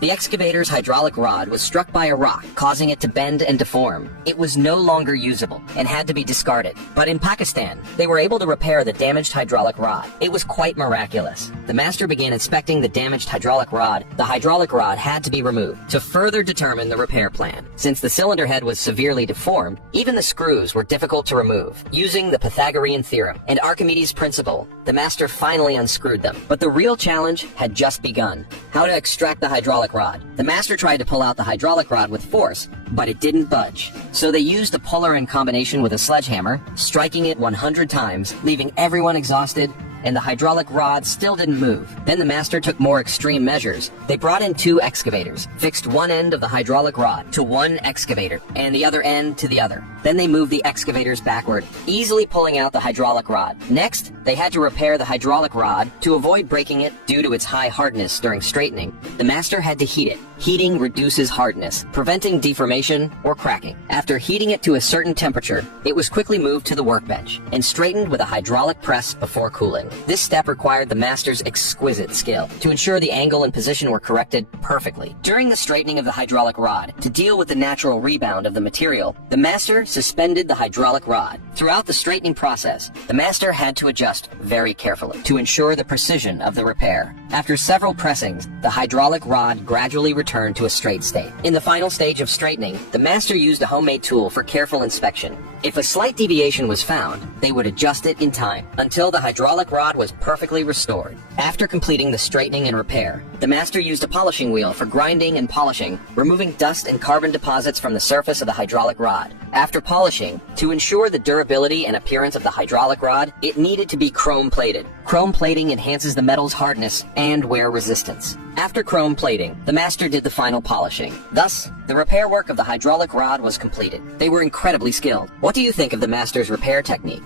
The excavator's hydraulic rod was struck by a rock, causing it to bend and deform. It was no longer usable and had to be discarded. But in Pakistan, they were able to repair the damaged hydraulic rod. It was quite miraculous. The master began inspecting the damaged hydraulic rod. The hydraulic rod had to be removed to further determine the repair plan. Since the cylinder head was severely deformed, even the screws were difficult to remove. Using the Pythagorean theorem and Archimedes' principle, the master finally unscrewed them. But the real challenge had just begun. How to extract the hydraulic rod. The master tried to pull out the hydraulic rod with force, but it didn't budge. So they used a puller in combination with a sledgehammer, striking it 100 times, leaving everyone exhausted, and the hydraulic rod still didn't move. Then the master took more extreme measures. They brought in 2 excavators, fixed one end of the hydraulic rod to one excavator, and the other end to the other. Then they moved the excavators backward, easily pulling out the hydraulic rod. Next, they had to repair the hydraulic rod to avoid breaking it due to its high hardness during straightening. The master had to heat it. Heating reduces hardness, preventing deformation or cracking. After heating it to a certain temperature, it was quickly moved to the workbench and straightened with a hydraulic press before cooling. This step required the master's exquisite skill to ensure the angle and position were corrected perfectly. During the straightening of the hydraulic rod, to deal with the natural rebound of the material, the master suspended the hydraulic rod. Throughout the straightening process, the master had to adjust very carefully to ensure the precision of the repair. After several pressings, the hydraulic rod gradually returned to a straight state. In the final stage of straightening, the master used a homemade tool for careful inspection. If a slight deviation was found, they would adjust it in time until the hydraulic rod was perfectly restored. After completing the straightening and repair, the master used a polishing wheel for grinding and polishing, removing dust and carbon deposits from the surface of the hydraulic rod. After polishing, to ensure the durability and appearance of the hydraulic rod, it needed to be chrome plated. Chrome plating enhances the metal's hardness and wear resistance. After chrome plating, the master did the final polishing. Thus, the repair work of the hydraulic rod was completed. They were incredibly skilled. What do you think of the master's repair technique?